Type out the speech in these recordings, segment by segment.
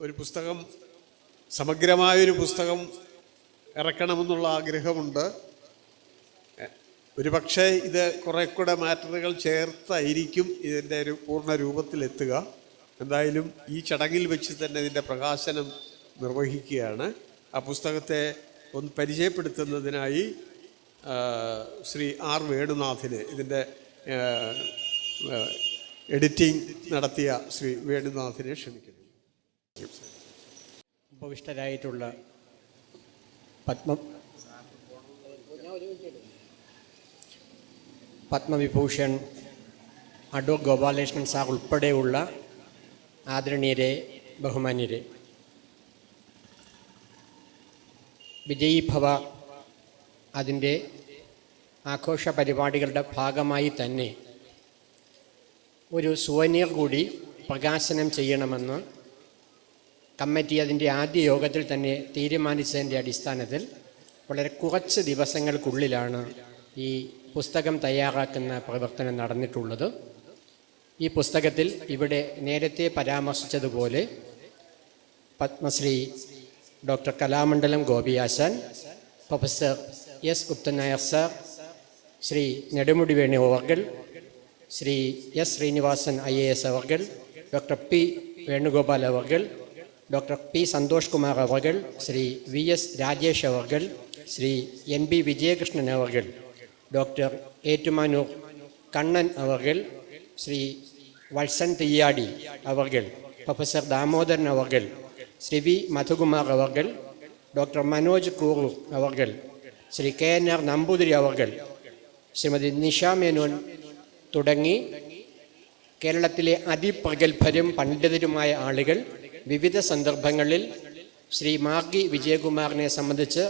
ഒരു പുസ്തകം, സമഗ്രമായൊരു പുസ്തകം ഇറക്കണമെന്നുള്ള ആഗ്രഹമുണ്ട്. ഒരു പക്ഷേ ഇത് കുറെ കൂടെ മാറ്ററുകൾ ചേർത്തായിരിക്കും ഇതിൻ്റെ ഒരു പൂർണ്ണ രൂപത്തിലെത്തുക. എന്തായാലും ഈ ചടങ്ങിൽ വെച്ച് തന്നെ ഇതിൻ്റെ പ്രകാശനം നിർവഹിക്കുകയാണ്. ആ പുസ്തകത്തെ ഒന്ന് പരിചയപ്പെടുത്തുന്നതിനായി ശ്രീ ആർ വേണുനാഥിനെ, ഇതിൻ്റെ എഡിറ്റിംഗ് നടത്തിയ ശ്രീ വേണുനാഥിനെ ക്ഷണിക്കുന്നു. ഉപവിഷ്ടരായിട്ടുള്ള പത്മവിഭൂഷൺ അടൂർ ഗോപാലകൃഷ്ണൻ സാർ ഉൾപ്പെടെയുള്ള ആദരണീയരെ, ബഹുമാന്യരെ, വിജയീ ഭവ അതിൻ്റെ ആഘോഷ പരിപാടികളുടെ ഭാഗമായി തന്നെ ഒരു സുവനീർ കൂടി പ്രകാശനം ചെയ്യണമെന്ന് കമ്മിറ്റി അതിൻ്റെ ആദ്യ യോഗത്തിൽ തന്നെ തീരുമാനിച്ചതിൻ്റെ അടിസ്ഥാനത്തിൽ വളരെ കുറച്ച് ദിവസങ്ങൾക്കുള്ളിലാണ് ഈ പുസ്തകം തയ്യാറാക്കുന്ന പ്രവർത്തനം നടന്നിട്ടുള്ളത്. ഈ പുസ്തകത്തിൽ ഇവിടെ നേരത്തെ പരാമർശിച്ചതുപോലെ Padmashri doctor Kalamandalam ഗോപിയാശാൻ, professor S ഗുപ്തനായർ sir, Shri Nedumudi Venu അവർകൾ, ശ്രീ എസ് ശ്രീനിവാസൻ IAS അവർകൾ, ഡോക്ടർ പി വേണുഗോപാൽ അവർകൾ, ഡോക്ടർ പി സന്തോഷ് കുമാർ അവർകൾ, ശ്രീ VS രാജേഷ് അവർകൾ, ശ്രീ NB വിജയകൃഷ്ണൻ അവർകൾ, ഡോക്ടർ ഏറ്റുമാനൂർ കണ്ണൻ അവർകൾ, ശ്രീ വത്സൻ തിയ്യാടി അവർകൾ, പ്രൊഫസർ ദാമോദരൻ അവർകൾ, ശ്രീ V മധുകുമാർ അവർകൾ, ഡോക്ടർ മനോജ് കൂറൂർ അവർകൾ, ശ്രീ KNR നമ്പൂതിരി അവർകൾ, ശ്രീമതി നിഷ മേനോൻ തുടങ്ങി കേരളത്തിലെ അതിപ്രഗത്ഭരും പണ്ഡിതരുമായ ആളുകൾ വിവിധ സന്ദർഭങ്ങളിൽ ശ്രീ മാർഗി വിജയകുമാറിനെ സംബന്ധിച്ച്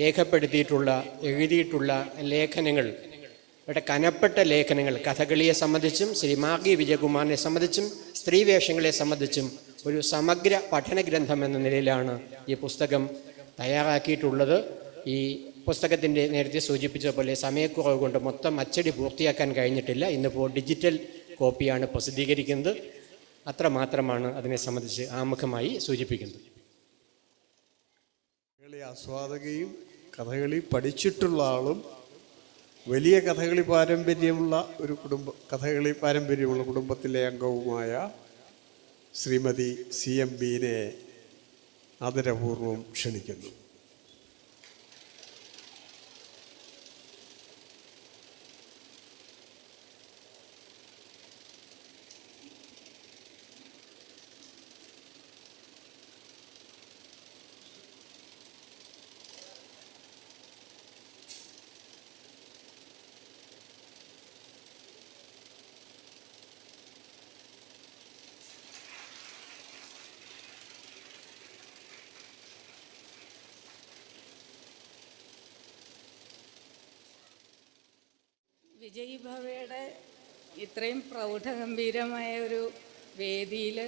രേഖപ്പെടുത്തിയിട്ടുള്ള, എഴുതിയിട്ടുള്ള ലേഖനങ്ങൾ, ഇവിടെ കനപ്പെട്ട ലേഖനങ്ങൾ, കഥകളിയെ സംബന്ധിച്ചും ശ്രീ മാർഗി വിജയകുമാറിനെ സംബന്ധിച്ചും സ്ത്രീവേഷങ്ങളെ സംബന്ധിച്ചും ഒരു സമഗ്ര പഠന ഗ്രന്ഥം എന്ന നിലയിലാണ് ഈ പുസ്തകം തയ്യാറാക്കിയിട്ടുള്ളത്. ഈ പുസ്തകത്തിൻ്റെ നേരത്തെ സൂചിപ്പിച്ച പോലെ സമയക്കുറവ് കൊണ്ട് മൊത്തം അച്ചടി പൂർത്തിയാക്കാൻ കഴിഞ്ഞിട്ടില്ല. ഇന്നിപ്പോൾ ഡിജിറ്റൽ കോപ്പിയാണ് പ്രസിദ്ധീകരിക്കുന്നത്. അത്രമാത്രമാണ് അതിനെ സംബന്ധിച്ച് ആമുഖമായി സൂചിപ്പിക്കുന്നത്. കഥകളി ആസ്വാദകയും കഥകളി പഠിച്ചിട്ടുള്ള ആളും വലിയ കഥകളി പാരമ്പര്യമുള്ള ഒരു കഥകളി പാരമ്പര്യമുള്ള കുടുംബത്തിലെ അംഗവുമായ ശ്രീമതി CMBനെ ആദരപൂർവ്വം ക്ഷണിക്കുന്നു. വിജയീ ഭവയുടെ ഇത്രയും പ്രൗഢഗംഭീരമായ ഒരു വേദിയിൽ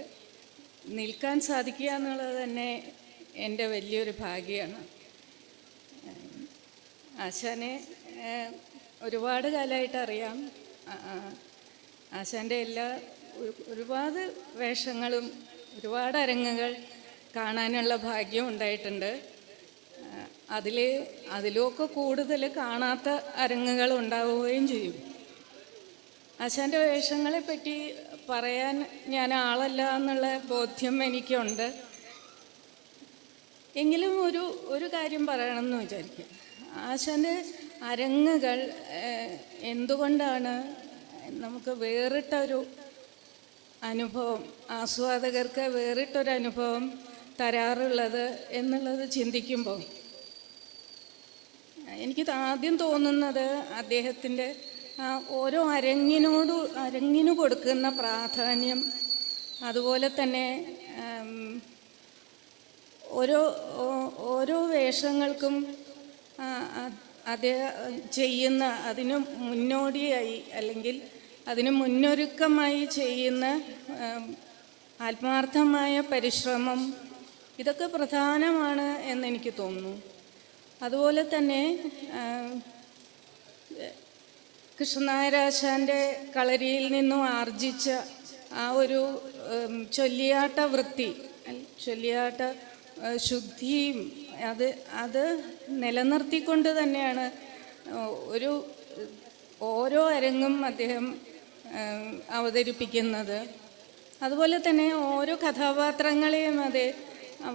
നിൽക്കാൻ സാധിക്കുക എന്നുള്ളത് തന്നെ എൻ്റെ വലിയൊരു ഭാഗ്യമാണ്. ആശാനെ ഒരുപാട് കാലമായിട്ട് അറിയാം. ആശാൻ്റെ ഒരുപാട് വേഷങ്ങളും ഒരുപാട് അരങ്ങുകൾ കാണാനുള്ള ഭാഗ്യം ഉണ്ടായിട്ടുണ്ട്. അതിലൊക്കെ കൂടുതൽ കാണാത്ത അരങ്ങുകൾ ഉണ്ടാവുകയും ചെയ്യും. ആശാൻ്റെ വേഷങ്ങളെപ്പറ്റി പറയാൻ ഞാൻ ആളല്ല എന്നുള്ള ബോധ്യം എനിക്കുണ്ട്. എങ്കിലും ഒരു കാര്യം പറയണമെന്ന് വിചാരിക്കും. ആശാൻ്റെ അരങ്ങുകൾ എന്തുകൊണ്ടാണ് നമുക്ക് വേറിട്ടൊരു അനുഭവം, ആസ്വാദകർക്ക് വേറിട്ടൊരനുഭവം തരാറുള്ളത് എന്നുള്ളത് ചിന്തിക്കുമ്പോൾ എനിക്ക് ആദ്യം തോന്നുന്നത് അദ്ദേഹത്തിൻ്റെ ഓരോ അരങ്ങിനു കൊടുക്കുന്ന പ്രാധാന്യം, അതുപോലെ തന്നെ ഓരോ വേഷങ്ങൾക്കും അദ്ദേഹം ചെയ്യുന്ന അതിന് മുന്നോടിയായി അല്ലെങ്കിൽ അതിന് മുന്നൊരുക്കമായി ചെയ്യുന്ന ആത്മാർത്ഥമായ പരിശ്രമം, ഇതൊക്കെ പ്രധാനമാണ് എന്നെനിക്ക് തോന്നുന്നു. അതുപോലെ തന്നെ കൃഷ്ണനായരാശാൻ്റെ കളരിയിൽ നിന്നും ആർജിച്ച ആ ഒരു ചൊല്ലിയാട്ട വൃത്തി, ചൊല്ലിയാട്ട ശുദ്ധിയും അത് നിലനിർത്തിക്കൊണ്ട് തന്നെയാണ് ഒരു ഓരോ അരങ്ങും അദ്ദേഹം അവതരിപ്പിക്കുന്നത്. അതുപോലെ തന്നെ ഓരോ കഥാപാത്രങ്ങളെയും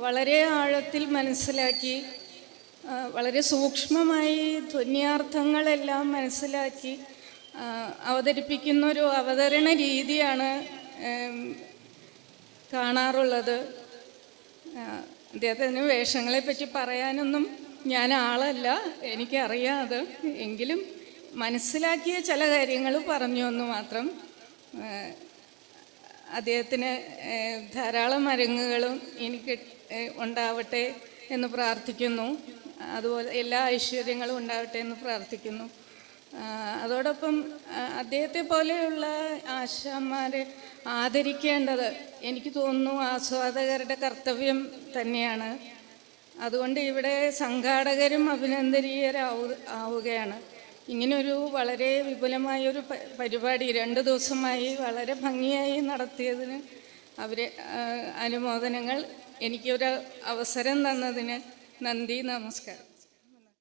വളരെ ആഴത്തിൽ മനസ്സിലാക്കി, വളരെ സൂക്ഷ്മമായി ധ്വന്യാർത്ഥങ്ങളെല്ലാം മനസ്സിലാക്കി അവതരിപ്പിക്കുന്നൊരു അവതരണ രീതിയാണ് കാണാറുള്ളത്. അദ്ദേഹത്തിന് വേഷങ്ങളെ പറ്റി പറയാനൊന്നും ഞാൻ ആളല്ല, എനിക്കറിയാം അത്. എങ്കിലും മനസ്സിലാക്കിയ ചില കാര്യങ്ങൾ പറഞ്ഞു എന്ന് മാത്രം. അദ്ദേഹത്തിന് ധാരാളം അരങ്ങുകളും എനിക്ക് ഉണ്ടാവട്ടെ എന്ന് പ്രാർത്ഥിക്കുന്നു. അതുപോലെ എല്ലാ ഐശ്വര്യങ്ങളും ഉണ്ടാവട്ടെ എന്ന് പ്രാർത്ഥിക്കുന്നു. അതോടൊപ്പം അദ്ദേഹത്തെ പോലെയുള്ള ആശാന്മാരെ ആദരിക്കേണ്ടത് എനിക്ക് തോന്നുന്നു ആസ്വാദകരുടെ കർത്തവ്യം തന്നെയാണ്. അതുകൊണ്ട് ഇവിടെ സംഘാടകരും അഭിനന്ദനീയരാവുകയാണ്. ഇങ്ങനൊരു വളരെ വിപുലമായൊരു പരിപാടി 2 ദിവസമായി വളരെ ഭംഗിയായി നടത്തിയതിന് അവരെ അനുമോദനങ്ങൾ. എനിക്കൊരു അവസരം തന്നതിന് നന്ദി, നമസ്കാരം.